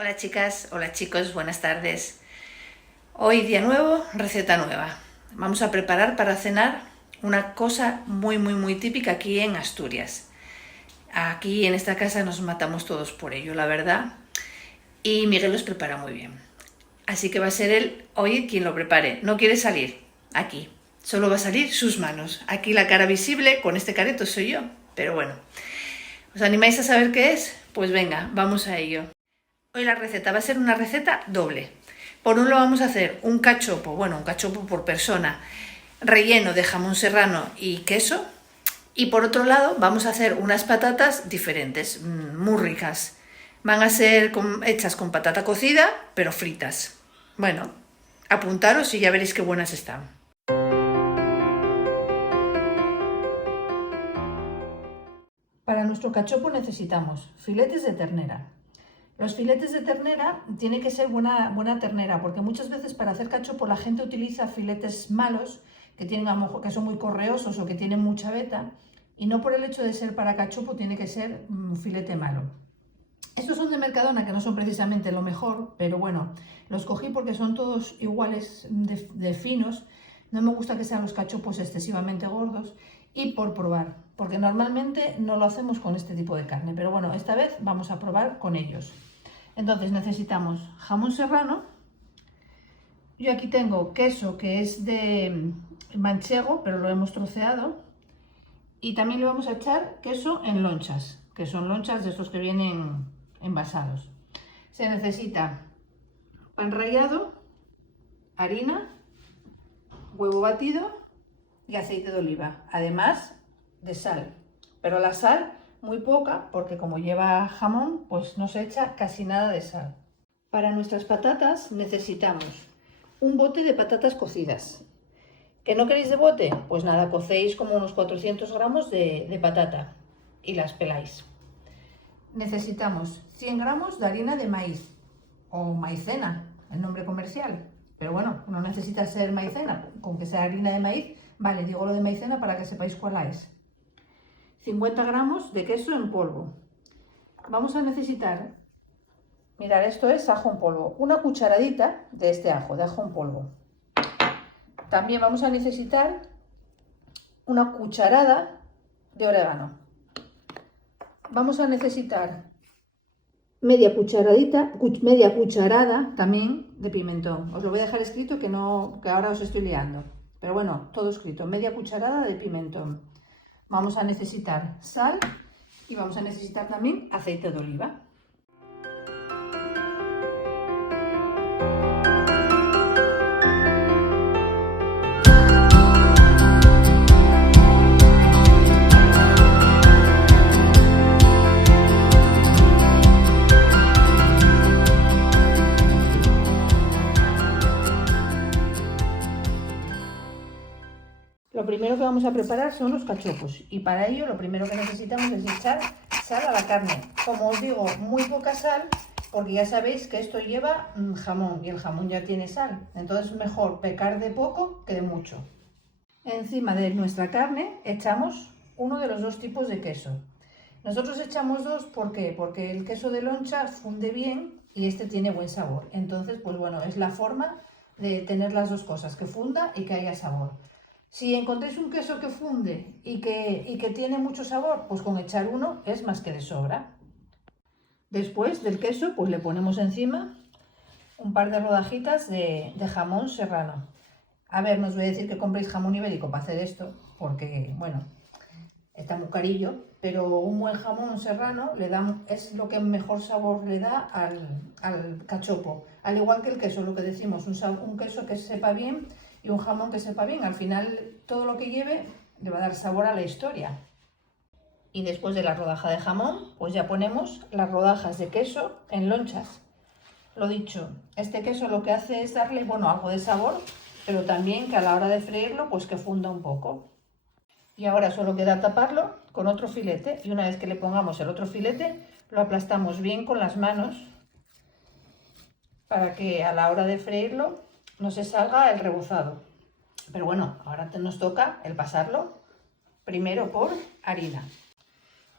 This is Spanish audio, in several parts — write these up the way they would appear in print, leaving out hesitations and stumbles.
Hola chicas, hola chicos, buenas tardes. Hoy día nuevo, receta nueva. Vamos a preparar para cenar una cosa muy típica aquí en Asturias. Aquí en esta casa nos matamos todos por ello, la verdad. Y Miguel los prepara muy bien. Así que va a ser él hoy quien lo prepare. No quiere salir aquí. Solo va a salir sus manos. Aquí la cara visible con este careto soy yo. Pero bueno, ¿os animáis a saber qué es? Pues venga, vamos a ello. Hoy la receta va a ser una receta doble. Por un lado vamos a hacer un cachopo, un cachopo por persona, relleno de jamón serrano y queso. Y por otro lado vamos a hacer unas patatas diferentes, muy ricas. Van a ser hechas con patata cocida, pero fritas. Bueno, apuntaros y ya veréis qué buenas están. Para nuestro cachopo necesitamos filetes de ternera. Los filetes de ternera tiene que ser buena ternera, porque muchas veces para hacer cachopo la gente utiliza filetes malos, que tienen a lo mejor, que son muy correosos o que tienen mucha veta, y no por el hecho de ser para cachopo tiene que ser un filete malo. Estos son de Mercadona, que no son precisamente lo mejor, pero bueno, los cogí porque son todos iguales de finos. No me gusta que sean los cachopos excesivamente gordos, y por probar, porque normalmente no lo hacemos con este tipo de carne, pero bueno, esta vez vamos a probar con ellos. Entonces necesitamos jamón serrano. Yo aquí tengo queso que es de manchego, pero lo hemos troceado. Y también le vamos a echar queso en lonchas, que son lonchas de estos que vienen envasados. Se necesita pan rallado, harina, huevo batido y aceite de oliva, además de sal. Pero la sal muy poca, porque como lleva jamón, pues no se echa casi nada de sal. Para nuestras patatas necesitamos un bote de patatas cocidas. ¿Que no queréis de bote? Pues nada, cocéis como unos 400 gramos de patata y las peláis. Necesitamos 100 gramos de harina de maíz o maicena, el nombre comercial. Pero bueno, no necesita ser maicena, con que sea harina de maíz. Vale, digo lo de maicena para que sepáis cuál es. 50 gramos de queso en polvo. Vamos a necesitar, mirad, esto es ajo en polvo, una cucharadita de este ajo, de ajo en polvo. También vamos a necesitar una cucharada de orégano. Vamos a necesitar media cucharada también de pimentón. Os lo voy a dejar escrito que ahora os estoy liando. Pero bueno, todo escrito, media cucharada de pimentón. Vamos a necesitar sal y vamos a necesitar también aceite de oliva. Lo primero que vamos a preparar son los cachopos, y para ello lo primero que necesitamos es echar sal a la carne. Como os digo, muy poca sal, porque ya sabéis que esto lleva jamón y el jamón ya tiene sal. Entonces es mejor pecar de poco que de mucho. Encima de nuestra carne echamos uno de los dos tipos de queso. Nosotros echamos dos, ¿por qué? Porque el queso de loncha funde bien y este tiene buen sabor. Entonces, pues bueno, es la forma de tener las dos cosas, que funda y que haya sabor. Si encontráis un queso que funde y que tiene mucho sabor, pues con echar uno es más que de sobra. Después del queso, pues le ponemos encima un par de rodajitas de jamón serrano. A ver, no os voy a decir que compréis jamón ibérico para hacer esto, porque, bueno, está muy carillo, pero un buen jamón serrano es lo que mejor sabor le da al cachopo. Al igual que el queso, lo que decimos, un queso que sepa bien y un jamón que sepa bien. Al final, todo lo que lleve le va a dar sabor a la historia. Y después de la rodaja de jamón, pues ya ponemos las rodajas de queso en lonchas. Lo dicho, este queso lo que hace es darle, algo de sabor, pero también que a la hora de freírlo, pues que funda un poco. Y ahora solo queda taparlo con otro filete, y una vez que le pongamos el otro filete, lo aplastamos bien con las manos para que a la hora de freírlo no se salga el rebozado. Pero bueno, ahora nos toca el pasarlo primero por harina.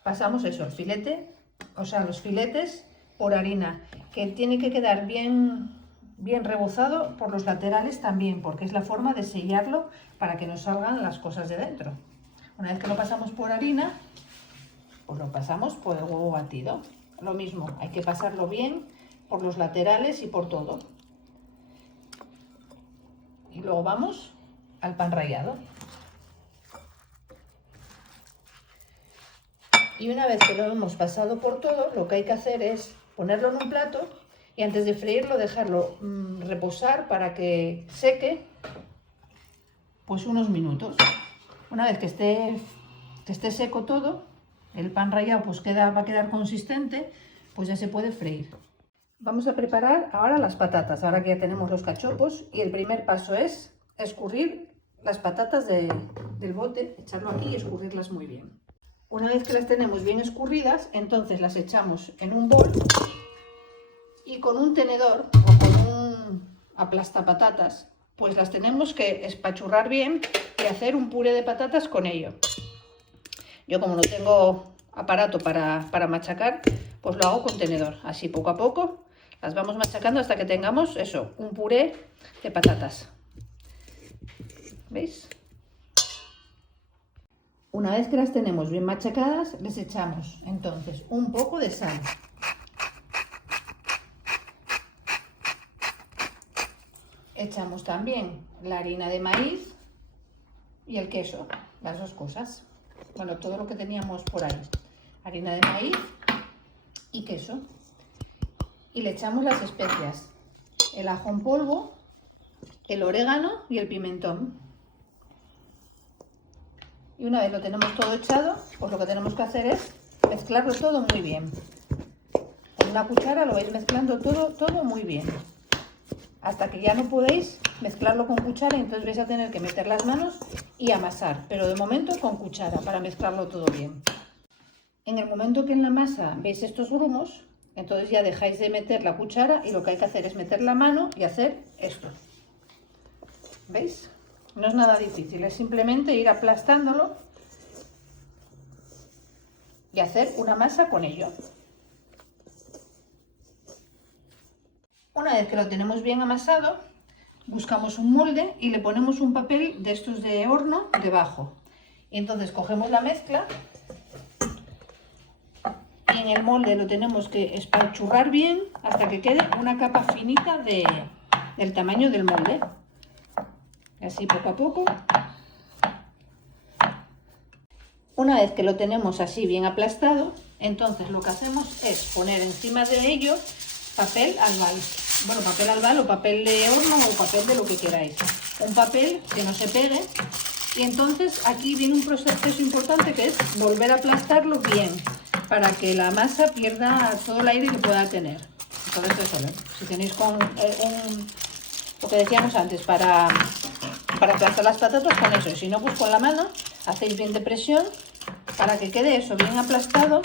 Pasamos eso, el filete, los filetes por harina, que tiene que quedar bien rebozado por los laterales también, porque es la forma de sellarlo para que no salgan las cosas de dentro. Una vez que lo pasamos por harina, pues lo pasamos por el huevo batido. Lo mismo, hay que pasarlo bien por los laterales y por todo. Y luego vamos al pan rallado. Y una vez que lo hemos pasado por todo, lo que hay que hacer es ponerlo en un plato y antes de freírlo dejarlo reposar para que seque pues unos minutos. Una vez que esté seco todo, el pan rallado pues va a quedar consistente, pues ya se puede freír. Vamos a preparar ahora las patatas, ahora que ya tenemos los cachopos, y el primer paso es escurrir las patatas del bote, echarlo aquí y escurrirlas muy bien. Una vez que las tenemos bien escurridas, entonces las echamos en un bol y con un tenedor o con un aplastapatatas, pues las tenemos que espachurrar bien y hacer un puré de patatas con ello. Yo, como no tengo aparato para machacar, pues lo hago con tenedor. Así poco a poco las vamos machacando hasta que tengamos eso, un puré de patatas. ¿Veis? Una vez que las tenemos bien machacadas, les echamos entonces un poco de sal. Echamos también la harina de maíz y el queso, las dos cosas. Bueno, todo lo que teníamos por ahí. Harina de maíz y queso. Y le echamos las especias. El ajo en polvo, el orégano y el pimentón. Y una vez lo tenemos todo echado, pues lo que tenemos que hacer es mezclarlo todo muy bien. Con una cuchara lo vais mezclando todo muy bien. Hasta que ya no podéis mezclarlo con cuchara y entonces vais a tener que meter las manos y amasar. Pero de momento con cuchara para mezclarlo todo bien. En el momento que en la masa veis estos grumos, entonces ya dejáis de meter la cuchara y lo que hay que hacer es meter la mano y hacer esto. ¿Veis? No es nada difícil, es simplemente ir aplastándolo y hacer una masa con ello. Una vez que lo tenemos bien amasado, buscamos un molde y le ponemos un papel de estos de horno debajo. Y entonces cogemos la mezcla y en el molde lo tenemos que espachurrar bien hasta que quede una capa finita del tamaño del molde. Y así poco a poco. Una vez que lo tenemos así bien aplastado, entonces lo que hacemos es poner encima de ello papel albal. Bueno, papel albal o papel de horno o papel de lo que queráis. Un papel que no se pegue. Y entonces aquí viene un proceso importante que es volver a aplastarlo bien para que la masa pierda todo el aire que pueda tener. Entonces eso, ¿eh? Si tenéis lo que decíamos antes, para aplastar las patatas con eso. Y si no, pues con la mano hacéis bien de presión para que quede eso bien aplastado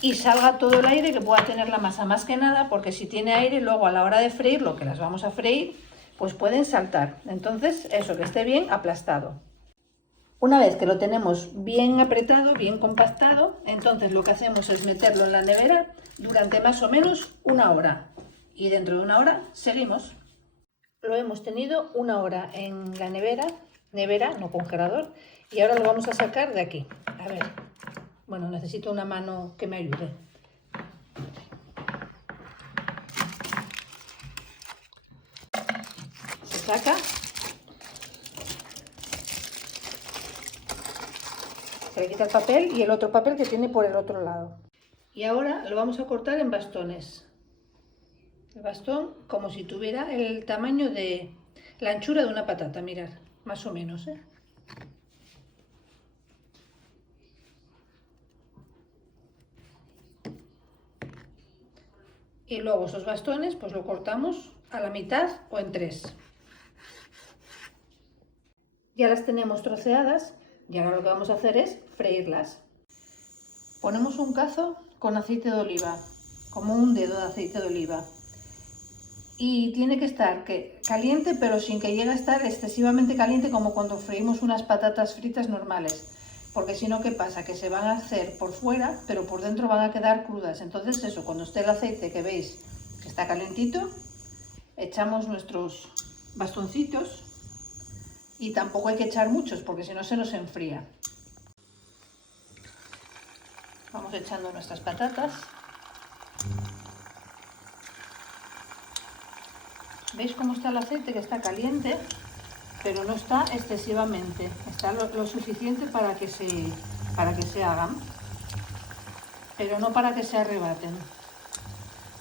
y salga todo el aire que pueda tener la masa, más que nada porque si tiene aire luego a la hora de freír, lo que las vamos a freír, pues pueden saltar. Entonces eso, que esté bien aplastado. Una vez que lo tenemos bien apretado, bien compactado, entonces lo que hacemos es meterlo en la nevera durante más o menos una hora y dentro de una hora seguimos. Lo hemos tenido una hora en la nevera, no congelador, y ahora lo vamos a sacar de aquí. A ver. Bueno, necesito una mano que me ayude. Se saca. Se le quita el papel y el otro papel que tiene por el otro lado. Y ahora lo vamos a cortar en bastones. El bastón como si tuviera el tamaño de la anchura de una patata, mirad, más o menos, ¿eh? Y luego esos bastones pues lo cortamos a la mitad o en 3. Ya las tenemos troceadas y ahora lo que vamos a hacer es freírlas. Ponemos un cazo con aceite de oliva, como un dedo de aceite de oliva. Y tiene que estar caliente, pero sin que llegue a estar excesivamente caliente como cuando freímos unas patatas fritas normales. porque si no, ¿qué pasa? Que se van a hacer por fuera, pero por dentro van a quedar crudas. Entonces eso, cuando esté el aceite que veis que está calentito, echamos nuestros bastoncitos y tampoco hay que echar muchos porque si no se nos enfría. Vamos echando nuestras patatas. ¿Veis cómo está el aceite? Que está caliente, pero no está excesivamente. Está lo suficiente para que se hagan, pero no para que se arrebaten.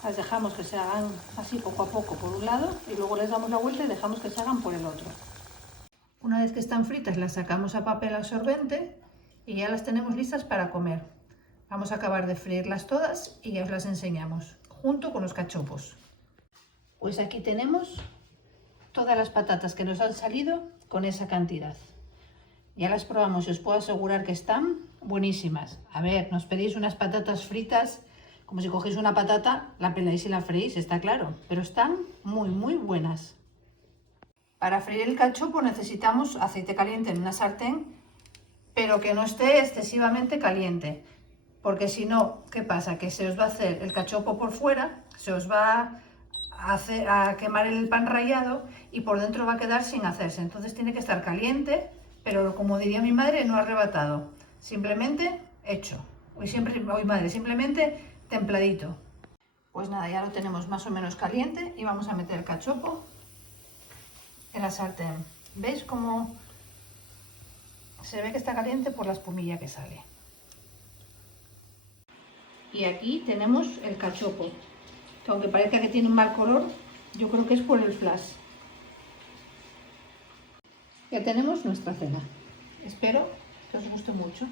Las dejamos que se hagan así poco a poco por un lado y luego les damos la vuelta y dejamos que se hagan por el otro. Una vez que están fritas las sacamos a papel absorbente y ya las tenemos listas para comer. Vamos a acabar de freírlas todas y ya os las enseñamos, junto con los cachopos. Pues aquí tenemos todas las patatas que nos han salido con esa cantidad. Ya las probamos y os puedo asegurar que están buenísimas. A ver, nos pedís unas patatas fritas, como si cogéis una patata, la peláis y la freís, está claro, pero están muy, muy buenas. Para freír el cachopo necesitamos aceite caliente en una sartén, pero que no esté excesivamente caliente, porque si no, ¿qué pasa? Que se os va a hacer el cachopo por fuera, se os va a quemar el pan rallado y por dentro va a quedar sin hacerse. Entonces tiene que estar caliente, pero como diría mi madre, no arrebatado, simplemente hecho. Simplemente templadito. Pues nada, ya lo tenemos más o menos caliente y vamos a meter el cachopo en la sartén. ¿Veis cómo se ve que está caliente por la espumilla que sale? Y aquí tenemos el cachopo, que aunque parezca que tiene un mal color, yo creo que es por el flash. Ya tenemos nuestra cena. Espero que os guste mucho.